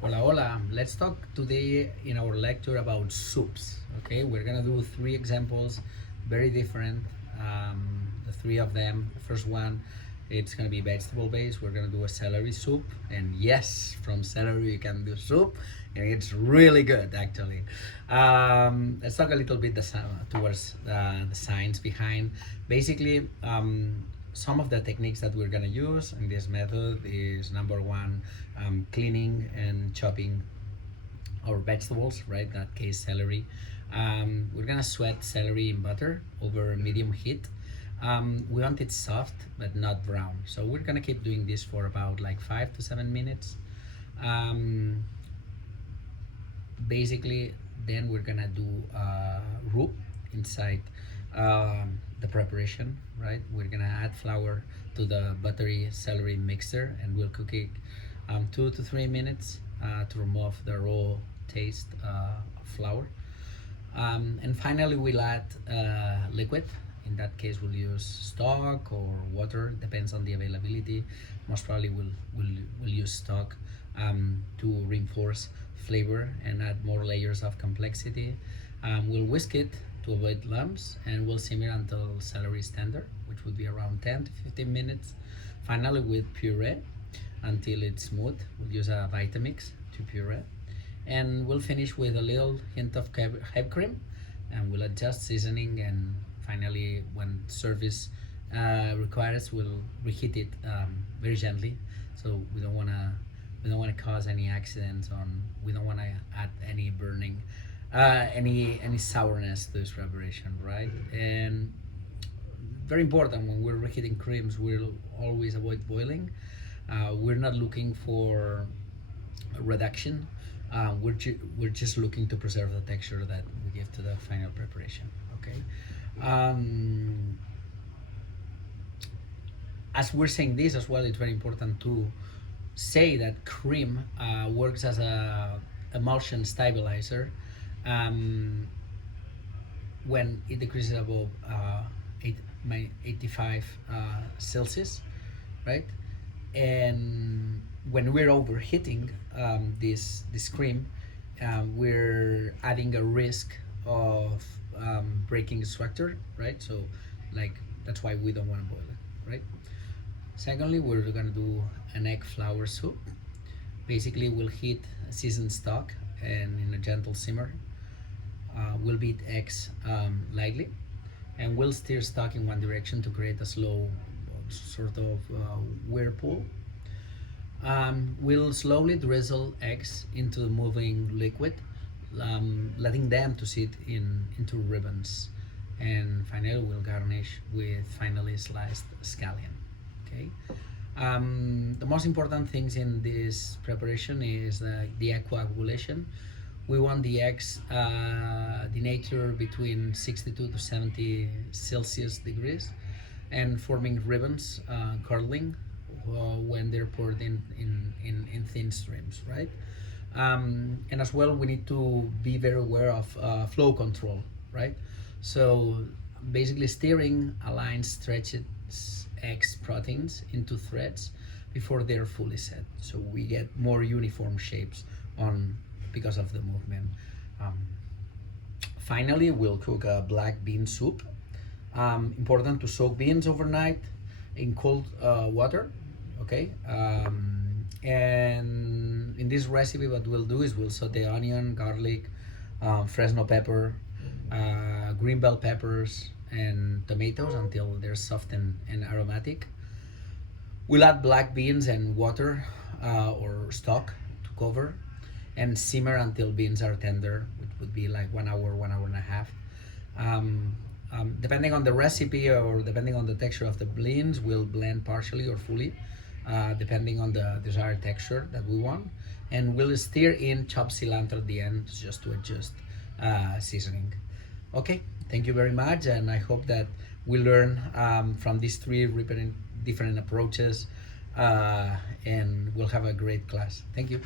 Hola, hola. Let's talk today in our lecture about soups. Okay, we're gonna do three examples, very different. The three of them. The first one, it's gonna be vegetable based. We're gonna do a celery soup, and yes, from celery you can do soup, and it's really good actually. Let's talk a little bit towards the science behind. Basically, some of the techniques that we're gonna use in this method is number one, cleaning and chopping our vegetables, right? In that case, celery. We're gonna sweat celery in butter over medium heat. We want it soft but not brown, so we're gonna keep doing this for about like 5 to 7 minutes. Um, Basically, then we're gonna do roux inside the preparation, right? We're gonna add flour to the buttery celery mixture, and we'll cook it 2 to 3 minutes to remove the raw taste of flour. And finally, we'll add liquid. In that case, we'll use stock or water, depends on the availability. Most probably, we'll use stock to reinforce flavor and add more layers of complexity. We'll whisk it to avoid lumps, and we'll simmer until celery is tender, which would be around 10 to 15 minutes. Finally, with puree until it's smooth. We'll use a Vitamix to puree, and we'll finish with a little hint of heavy cream, and we'll adjust seasoning. And finally, when service requires, we'll reheat it very gently, so we don't want to cause any accidents on. We don't want to add any burning, any sourness to this preparation, right? And very important, when we're reheating creams, we'll always avoid boiling. We're not looking for a reduction. We're just looking to preserve the texture that we give to the final preparation. Okay. Um, as we're saying this as well, it's very important to say that cream works as a emulsion stabilizer um, when it decreases above 85 Celsius, right? And when we're overheating this cream, we're adding a risk of breaking structure, right? So, like, that's why we don't want to boil it, right? Secondly, we're gonna do an egg flour soup. Basically, we'll heat seasoned stock and in a gentle simmer. We'll beat eggs lightly, and we'll stir stock in one direction to create a slow sort of whirlpool. We'll slowly drizzle eggs into the moving liquid, letting them to sit into ribbons. And finally, we'll garnish with finely sliced scallion. Okay. The most important things in this preparation is the egg coagulation. We want the eggs denature between 62 to 70 Celsius degrees, and forming ribbons, curdling when they're poured in thin streams, right? And as well, we need to be very aware of flow control, right? So basically, stirring aligns stretched eggs proteins into threads before they're fully set, so we get more uniform shapes on because of the movement. Um, Finally, we'll cook a black bean soup. Important to soak beans overnight in cold water. Okay. And in this recipe, what we'll do is we'll saute onion, garlic, Fresno pepper, green bell peppers, and tomatoes until they're soft and aromatic. We'll add black beans and water or stock to cover, and simmer until beans are tender, which would be like 1 hour, 1 hour and a half. Depending on the recipe or depending on the texture of the beans, we'll blend partially or fully, depending on the desired texture that we want. And we'll stir in chopped cilantro at the end just to adjust seasoning. Okay, thank you very much, and I hope that we learn from these three different approaches, and we'll have a great class. Thank you.